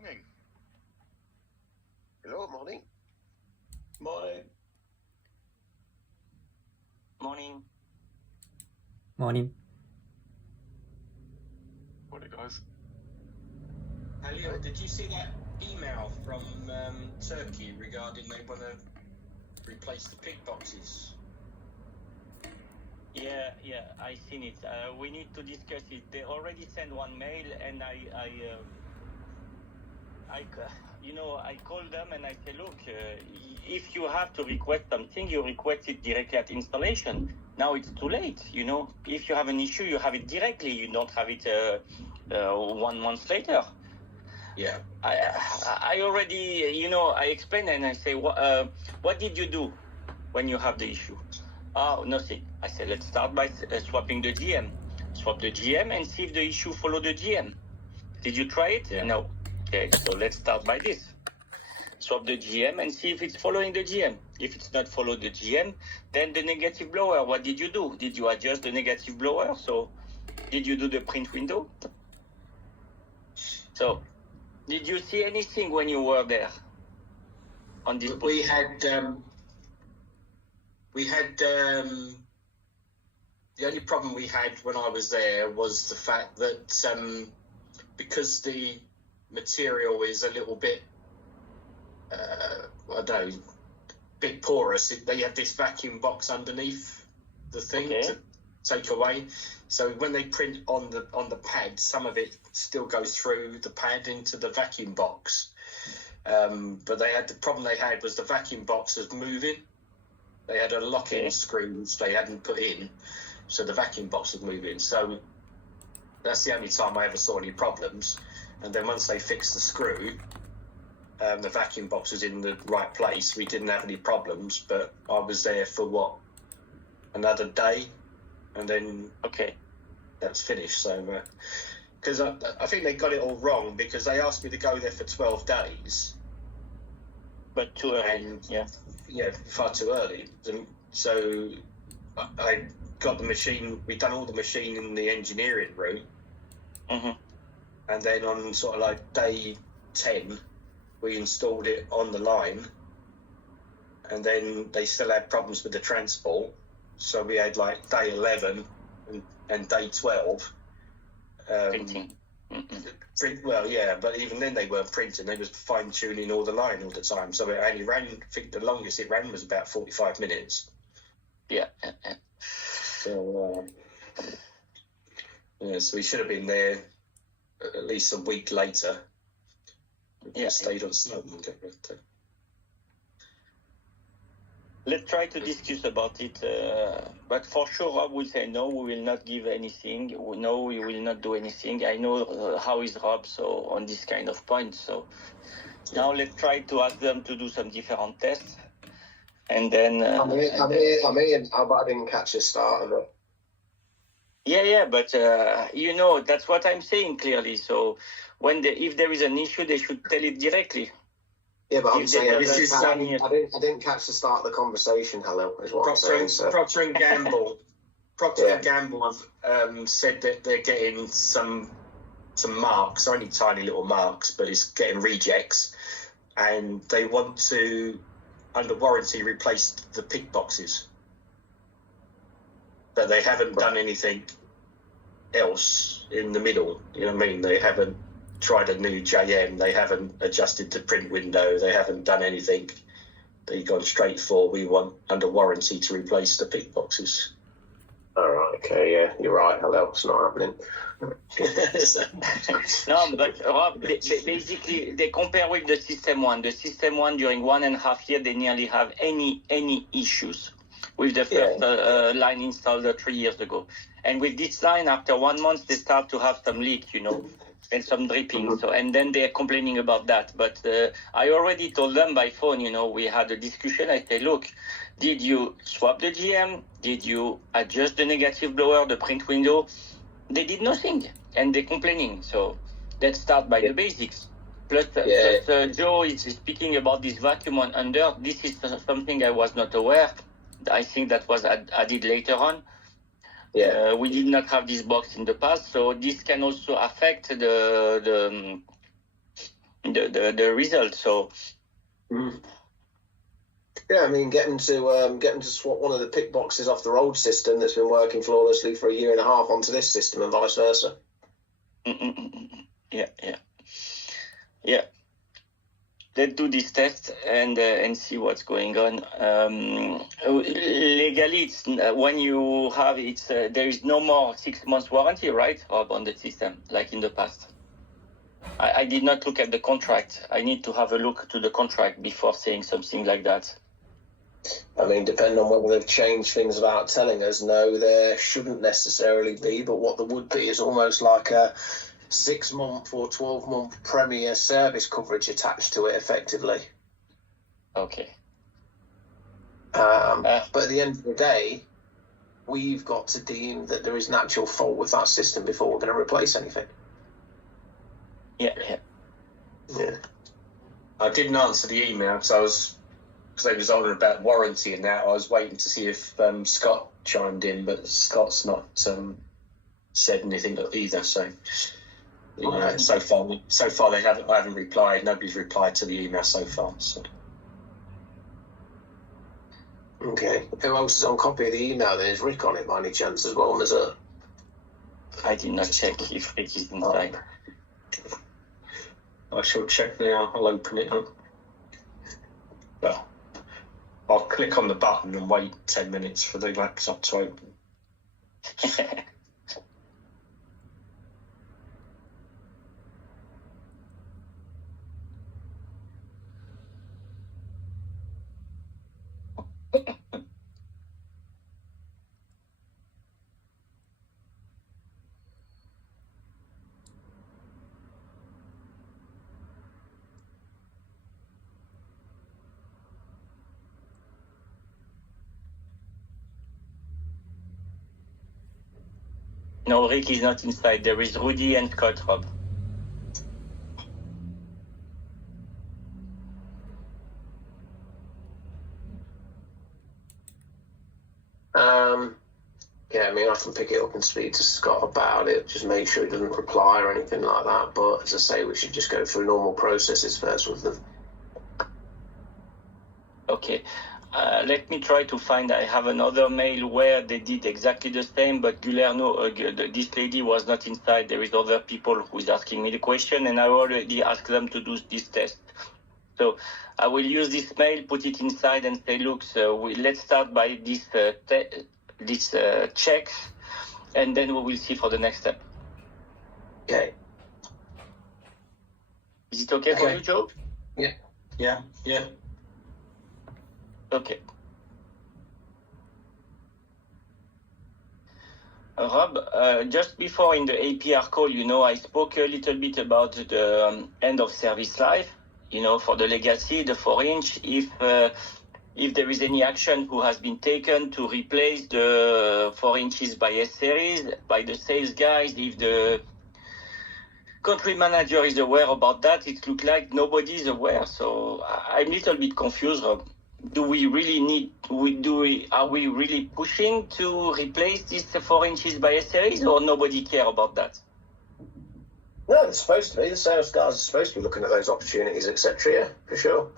Morning. Hello, morning. Morning. Morning. Morning. Morning, guys. Halil, did you see that email from Turkey regarding they want to replace the pig boxes? Yeah, I seen it. We need to discuss it. They already sent one mail, and I called them and I said, look, if you have to request something, you request it directly at installation. Now it's too late. If you have an issue, you have it directly. You don't have it 1 month later. Yeah. I already, I explained and I say, what did you do when you have the issue? Oh, nothing. I said, let's start by swapping the GM. Swap the GM and see if the issue follow the GM. Did you try it? Yeah. No. Okay, so let's start by this. Swap the GM and see if it's following the GM. If it's not follow the GM, then the negative blower, what did you do? Did you adjust the negative blower? So did you do the print window? So did you see anything when you were there on this? We had the only problem we had when I was there was the fact that because the material is a little bit bit porous, they have this vacuum box underneath the thing to take away. So when they print on the pad, some of it still goes through the pad into the vacuum box. But the problem they had was the vacuum box was moving. They had a lock-in screw which they hadn't put in, so the vacuum box was moving. So that's the only time I ever saw any problems. And then once they fixed the screw, the vacuum box was in the right place. We didn't have any problems, but I was there for another day, and then that's finished. So because I think they got it all wrong, because they asked me to go there for 12 days. But too early. Yeah, far too early. So I got the machine. We'd done all the machine in the engineering room. Mm-hmm. And then on sort of like day 10, we installed it on the line. And then they still had problems with the transport. So we had like day 11 and day 12. Printing. Well, yeah, but even then they weren't printing. They was fine-tuning all the line all the time. So it only ran, I think the longest it ran was about 45 minutes. Yeah. So, so we should have been there at least a week later. We stayed on snow. Let's try to discuss about it. But for sure, Rob will say, no, we will not give anything. No, we will not do anything. I know how is Rob, so on this kind of point. So now let's try to ask them to do some different tests. And then... I'm here. How about I didn't catch the start of it? Yeah, but that's what I'm saying clearly. So if there is an issue, they should tell it directly. Yeah, but I'm saying this is I didn't catch the start of the conversation. Hello, is what I'm saying. So. Procter and Gamble. And Gamble said that they're getting some marks, only tiny little marks, but it's getting rejects, and they want to, under warranty, replace the pig boxes. But they haven't done anything else in the middle. You know what I mean? They haven't tried a new JM. They haven't adjusted the print window. They haven't done anything. They've gone straight for, we want under warranty to replace the pig boxes. All right. Okay. Yeah, you're right. Hello, it's not happening. No, but Rob, basically they compare with the System 1. The System 1 during 1.5 years, they nearly have any issues with the first line installed 3 years ago. And with this line, after 1 month, they start to have some leak, and some dripping. Mm-hmm. So, and then they're complaining about that. But I already told them by phone, we had a discussion. I said, look, did you swap the GM? Did you adjust the negative blower, the print window? They did nothing, and they're complaining. So let's start by the basics. Plus Joe is speaking about this vacuum on under. This is something I was not aware. I think that was added later on. Yeah, we did not have this box in the past, so this can also affect the the result. So. Yeah, I mean, getting to swap one of the pick boxes off their old system that's been working flawlessly for a year and a half onto this system, and vice versa. Yeah. Let's do this test and see what's going on. Legally, it's when you have it, there is no more 6 months warranty, right, Rob, on the system like in the past. I did not look at the contract. I need to have a look to the contract before saying something like that. I mean, depending on whether they've changed things without telling us, no, there shouldn't necessarily be, but what there would be is almost like a 6-month or 12-month premier service coverage attached to it, effectively. Okay. But at the end of the day, we've got to deem that there is an actual fault with that system before we're going to replace anything. Yeah. I didn't answer the email because they was on about warranty and that. I was waiting to see if Scott chimed in, but Scott's not said anything either. So so far I haven't replied. Nobody's replied to the email so far. So. Okay. Who else is on copy of the email? Then is Rick on it by any chance as well, Mazur? I did not check if Rick is inside. I shall check now. I'll open it up. Well, I'll click on the button and wait 10 minutes for the laptop to open. No, Rick is not inside. There is Rudy and Scott, Rob. Yeah, I mean, I can pick it up and speak to Scott about it. Just make sure he doesn't reply or anything like that. But as I say, we should just go through normal processes first with them. Okay. Let me try to find. I have another mail where they did exactly the same, but Guillermo, this lady was not inside. There is other people who is asking me the question, and I already asked them to do this test. So I will use this mail, put it inside, and say, look, let's start by this check, and then we will see for the next step. Okay. Is it okay for you, Joe? Yeah. Okay. Rob, just before in the APR call, I spoke a little bit about the end of service life, for the legacy, the 4-inch, if there is any action who has been taken to replace the 4 inches by S-Series, by the sales guys, if the country manager is aware about that, it looks like nobody is aware. So I'm a little bit confused, Rob. Do we really are we really pushing to replace this 4 inches by S-Series, or nobody care about that? No, it's supposed to be. The sales guys are supposed to be looking at those opportunities, etc. Yeah, for sure.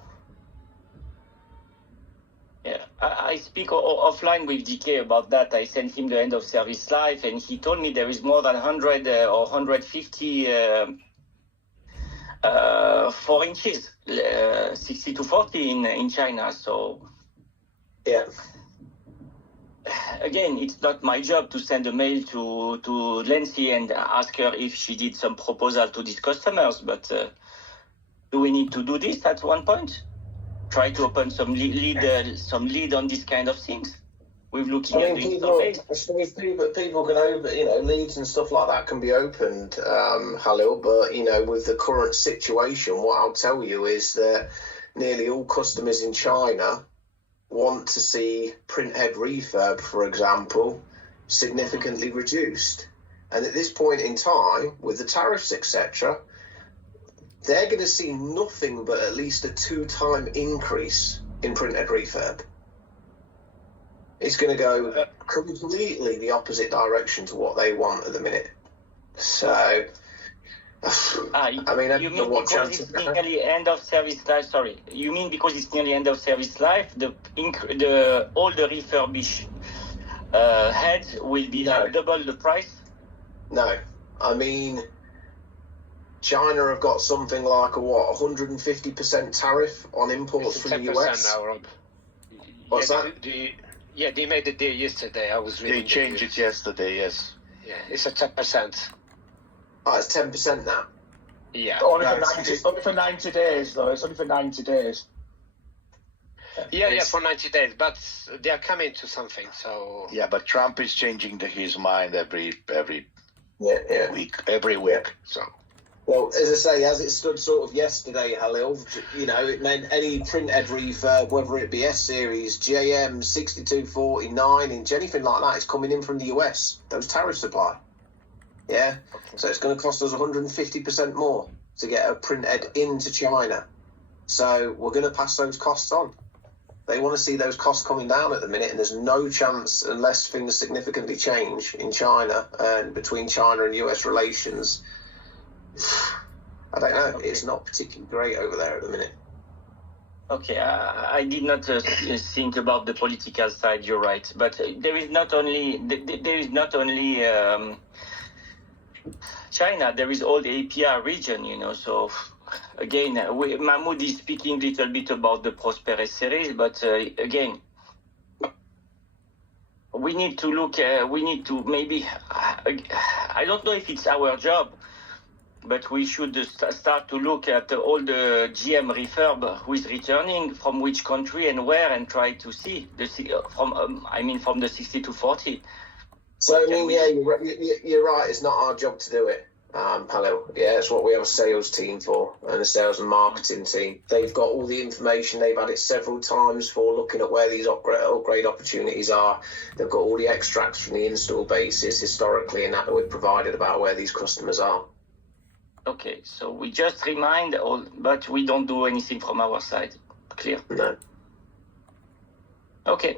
Yeah, I speak offline with DK about that. I sent him the end of service life, and he told me there is more than 100 or 150 4 inches, 60 to 40 in China. So, yeah. Again, it's not my job to send a mail to Lindsay and ask her if she did some proposal to these customers. But do we need to do this at one point? Try to open some lead on these kind of things. We're looking at people can open, leads and stuff like that can be opened, Halil. But with the current situation, what I'll tell you is that nearly all customers in China want to see printhead refurb, for example, significantly reduced. And at this point in time, with the tariffs, etc., they're going to see nothing but at least a 2-time increase in printhead refurb. It's going to go completely the opposite direction to what they want at the minute. So I mean, I you don't know mean what because chance it's nearly end of service life? Sorry, you mean because it's nearly end of service life? All the refurbished heads will be like double the price? No, I mean, China have got something like a 150% tariff on imports It's from the 10% US. now, Rob. What's that? They made the deal yesterday. I was reading. They changed it yesterday, yes. Yeah, it's a 10%. Oh, it's 10% now. Yeah. Only No, for 90. It's only for 90 days, though. It's only for 90 days. Yeah, for 90 days, but they are coming to something. So Yeah, but Trump is changing his mind every Yeah. week, every week. So Well, as I say, as it stood sort of yesterday, Halil, you know, it meant any printhead refurb, whether it be S-Series, JM, 6240, 9-inch, anything like that, is coming in from the US. Those tariffs apply. Yeah? okay. So it's going to cost us 150% more to get a printhead into China. So we're going to pass those costs on. They want to see those costs coming down at the minute, and there's no chance, unless things significantly change in China and between China and US relations. I don't know. Okay. It's not particularly great over there at the minute. Okay, I did not think about the political side. You're right, but there is not only China. There is all the APR region, you know. So again, Mahmoud is speaking a little bit about the Prosperous series, but again, we need to look. We need to maybe. I don't know if it's our job, but we should start to look at all the GM refurb who is returning from which country and where, and try to see from the 60-40. So I mean, yeah, you're right. It's not our job to do it, Palil. Yeah, it's what we have a sales team for, and a sales and marketing team. They've got all the information. They've had it several times for looking at where these upgrade opportunities are. They've got all the extracts from the install basis historically, and that we've provided about where these customers are. Okay, so we just remind all, but we don't do anything from our side. Clear? No. Okay.